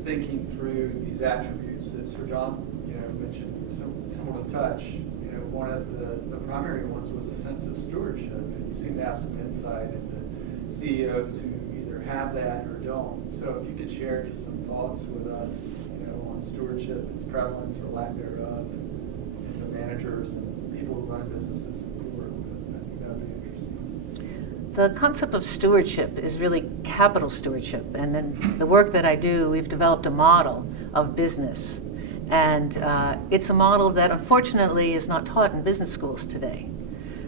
just thinking through these attributes that Sir John, mentioned, Templeton touch. One of the primary ones was a sense of stewardship, and you seem to have some insight into CEOs who either have that or don't. So if you could share just some thoughts with us, on stewardship, its prevalence or lack thereof, and the managers and people who run businesses that we work with, I think that would be interesting. The concept of stewardship is really capital stewardship, and in the work that I do, we've developed a model of business, and it's a model that unfortunately is not taught in business schools today.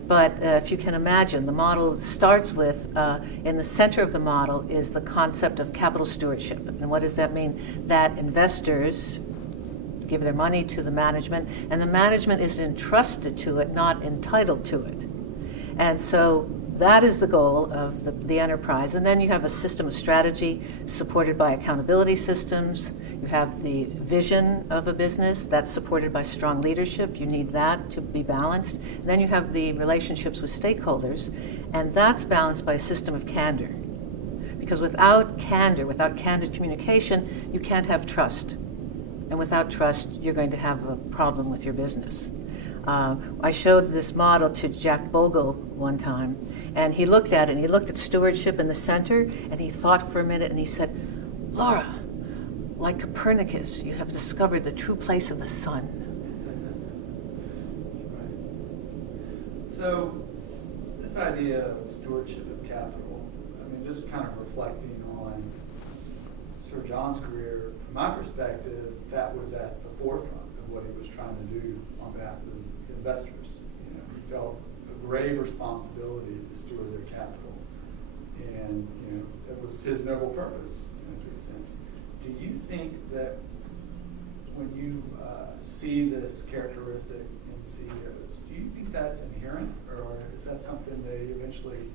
But if you can imagine, the model starts with, in the center of the model is the concept of capital stewardship. And what does that mean? That investors give their money to the management, and the management is entrusted to it, not entitled to it. And so that is the goal of the enterprise. And then you have a system of strategy supported by accountability systems. You have the vision of a business that's supported by strong leadership. You need that to be balanced. And then you have the relationships with stakeholders, and that's balanced by a system of candor. Because without candid communication, you can't have trust. And without trust, you're going to have a problem with your business. I showed this model to Jack Bogle one time, and he looked at it, and he looked at stewardship in the center, and he thought for a minute, and he said, "Laura, like Copernicus, you have discovered the true place of the sun." So this idea of stewardship of capital, just kind of reflecting on Sir John's career, from my perspective, that was at the forefront of what he was trying to do on behalf of his investors. He felt a grave responsibility to steward their capital, and it was his noble purpose, in a sense. Do you think that when you see this characteristic in CEOs, do you think that's inherent, or is that something they eventually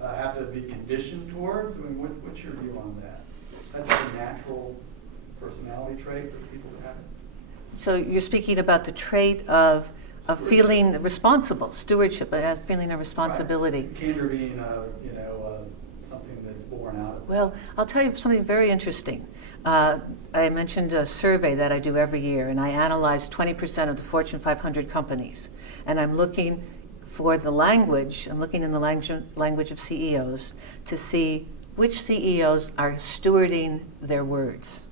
have to be conditioned towards? What's your view on that? Is that just a natural personality trait for people to have it? So you're speaking about the trait of feeling responsible, stewardship, a feeling of responsibility. Right. Candor being something that's born out of it. Well, I'll tell you something very interesting. I mentioned a survey that I do every year, and I analyze 20% of the Fortune 500 companies. And I'm looking for the language, I'm looking in the language of CEOs to see which CEOs are stewarding their words.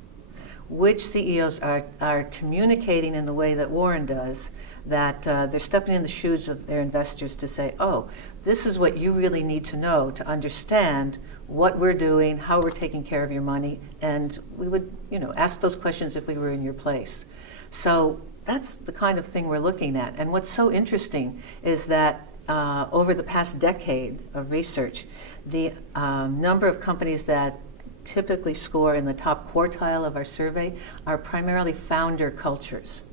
Which CEOs are communicating in the way that Warren does, that they're stepping in the shoes of their investors to say, oh, this is what you really need to know to understand what we're doing, how we're taking care of your money, and we would, ask those questions if we were in your place. So that's the kind of thing we're looking at. And what's so interesting is that over the past decade of research, the number of companies that typically score in the top quartile of our survey are primarily founder cultures.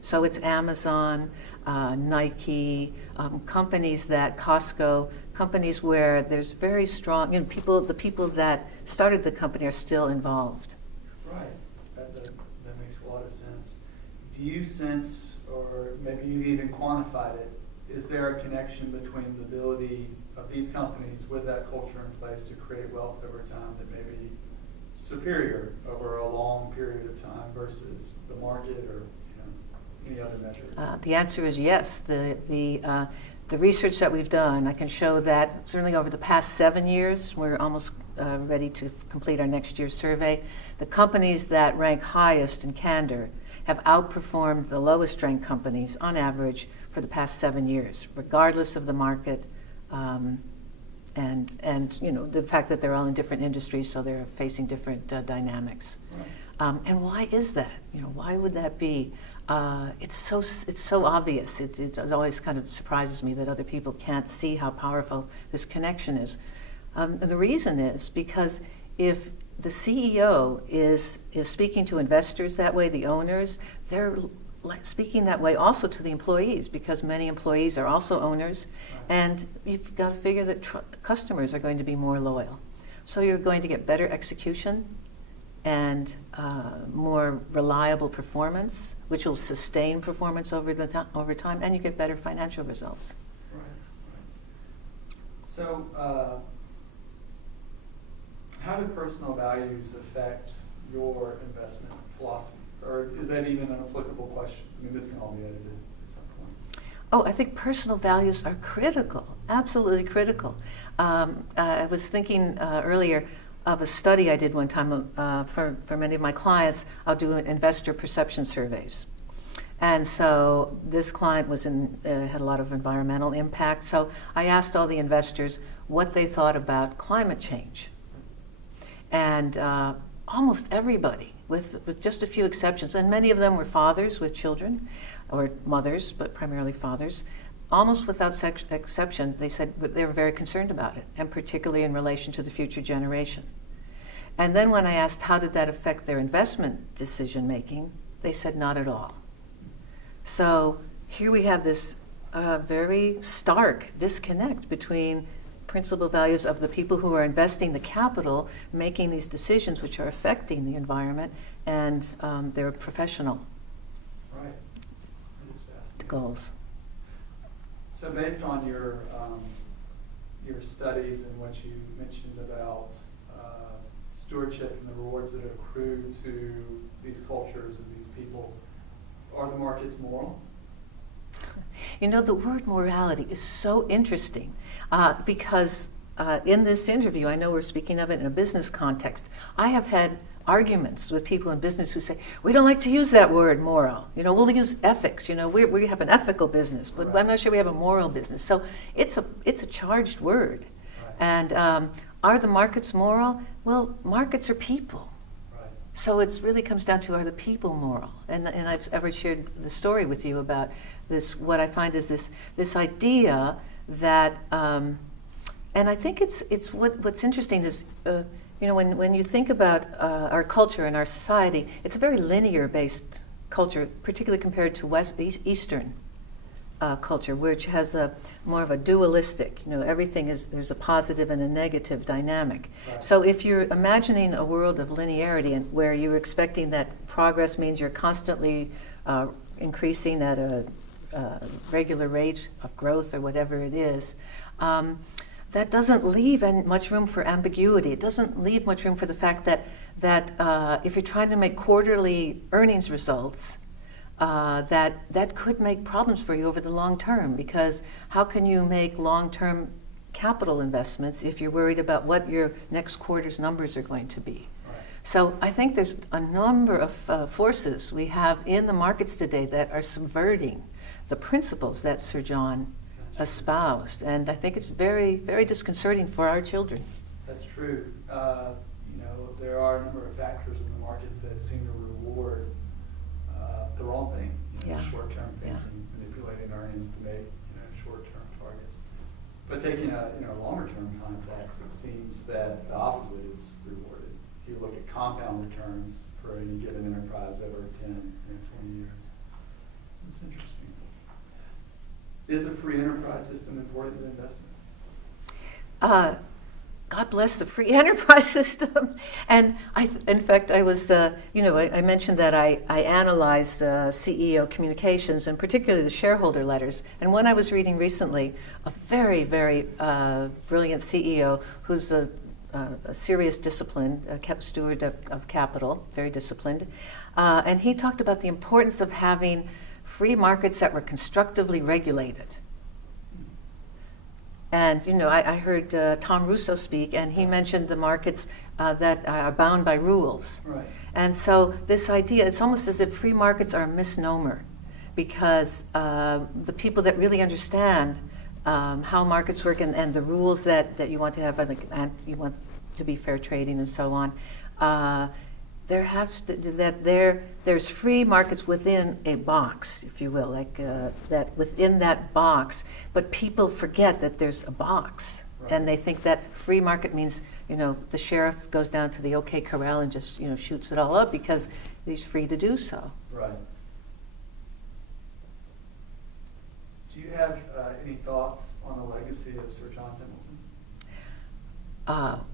So it's Amazon, Nike, companies that Costco, companies where there's very strong, the people that started the company are still involved. Right, that makes a lot of sense. Do you sense, or maybe you even quantified it, is there a connection between the ability of these companies with that culture in place to create wealth over time that may be superior over a long period of time versus the market or any other measure? The answer is yes. The research that we've done, I can show that certainly over the past 7 years, we're almost ready to complete our next year's survey. The companies that rank highest in candor have outperformed the lowest ranked companies on average for the past 7 years, regardless of the market, and the fact that they're all in different industries, so they're facing different dynamics. Right. And why is that? Why would that be? It's so obvious. It always kind of surprises me that other people can't see how powerful this connection is. And the reason is because if the CEO is speaking to investors that way, the owners, they're speaking that way also to the employees, because many employees are also owners, and you've got to figure that customers are going to be more loyal. So you're going to get better execution and more reliable performance, which will sustain performance over time, and you get better financial results. Right. So how do personal values affect your investment philosophy? Or is that even an applicable question? I mean, this can all be edited at some point. Oh, I think personal values are critical, absolutely critical. I was thinking earlier of a study I did one time for many of my clients. I'll do investor perception surveys. And so this client was had a lot of environmental impact. So I asked all the investors what they thought about climate change. And almost everybody, with just a few exceptions, and many of them were fathers with children, or mothers, but primarily fathers, almost without exception, they said they were very concerned about it, and particularly in relation to the future generation. And then when I asked how did that affect their investment decision making, they said not at all. So here we have this very stark disconnect between principal values of the people who are investing the capital, making these decisions which are affecting the environment, and their professional goals. So based on your studies and what you mentioned about stewardship and the rewards that accrue to these cultures and these people, are the markets moral? You know, the word morality is so interesting because in this interview, I know we're speaking of it in a business context, I have had arguments with people in business who say, we don't like to use that word moral. You know, we'll use ethics. You know, we have an ethical business, but right. I'm not sure we have a moral business. So it's a charged word. Right. And are the markets moral? Well, markets are people. So it really comes down to, are the people moral? And I've ever shared the story with you about this. What I find is this idea that, and I think it's what's interesting is, you know, when you think about our culture and our society, it's a very linear-based culture, particularly compared to Eastern culture, which has more of a dualistic, you know, there's a positive and a negative dynamic. Right. So if you're imagining a world of linearity and where you're expecting that progress means you're constantly increasing at a regular rate of growth or whatever it is, that doesn't leave much room for ambiguity. It doesn't leave much room for the fact that if you're trying to make quarterly earnings results, that could make problems for you over the long term, because how can you make long-term capital investments if you're worried about what your next quarter's numbers are going to be? Right. So I think there's a number of forces we have in the markets today that are subverting the principles that Sir John espoused, and I think it's very, very disconcerting for our children. That's true. You know, there are a number of factors in the market that seem to reward the wrong thing, you know, short-term thinking, manipulating earnings to make, you know, short-term targets. But taking a longer-term context, it seems that the opposite is rewarded. If you look at compound returns for any given enterprise over 10 or 20 years, it's interesting. Is a free enterprise system important to invest in? God bless the free enterprise system. And in fact, I was, I mentioned that I analyze CEO communications, and particularly the shareholder letters. And one I was reading recently, a very, very brilliant CEO who's a serious discipline, kept steward of capital, very disciplined. And he talked about the importance of having free markets that were constructively regulated. And, you know, I heard Tom Russo speak, and he mentioned the markets that are bound by rules. Right. And so this idea, it's almost as if free markets are a misnomer, because the people that really understand how markets work and the rules that you want to have, and you want to be fair trading and so on, there's free markets within a box, if you will, like that within that box. But people forget that there's a box, right. And they think that free market means, you know, the sheriff goes down to the OK Corral and just, you know, shoots it all up because he's free to do so. Right. Do you have any thoughts on the legacy of Sir John Templeton?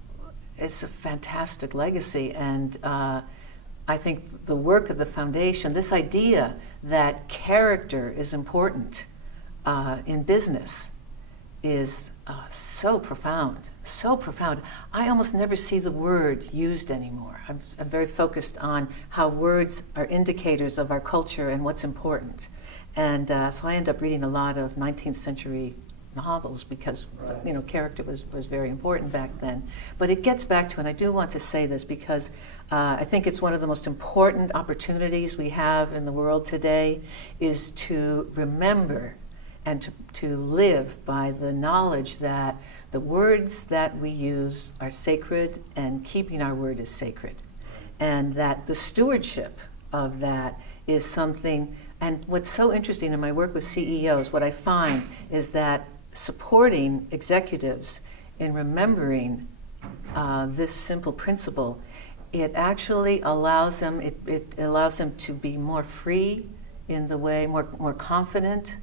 It's a fantastic legacy, and I think the work of the foundation, this idea that character is important in business, is so profound, so profound. I almost never see the word used anymore. I'm very focused on how words are indicators of our culture and what's important. And so I end up reading a lot of 19th century novels because, Right. character was very important back then. But it gets back to, and I do want to say this because I think it's one of the most important opportunities we have in the world today is to remember and to live by the knowledge that the words that we use are sacred and keeping our word is sacred. And that the stewardship of that is something, and what's so interesting in my work with CEOs, what I find is that supporting executives in remembering this simple principle, it actually allows them, it allows them to be more free in the way, more confident.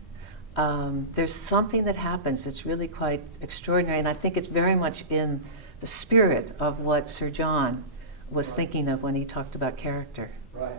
There's something that happens that's really quite extraordinary, and I think it's very much in the spirit of what Sir John was thinking of when he talked about character. Right.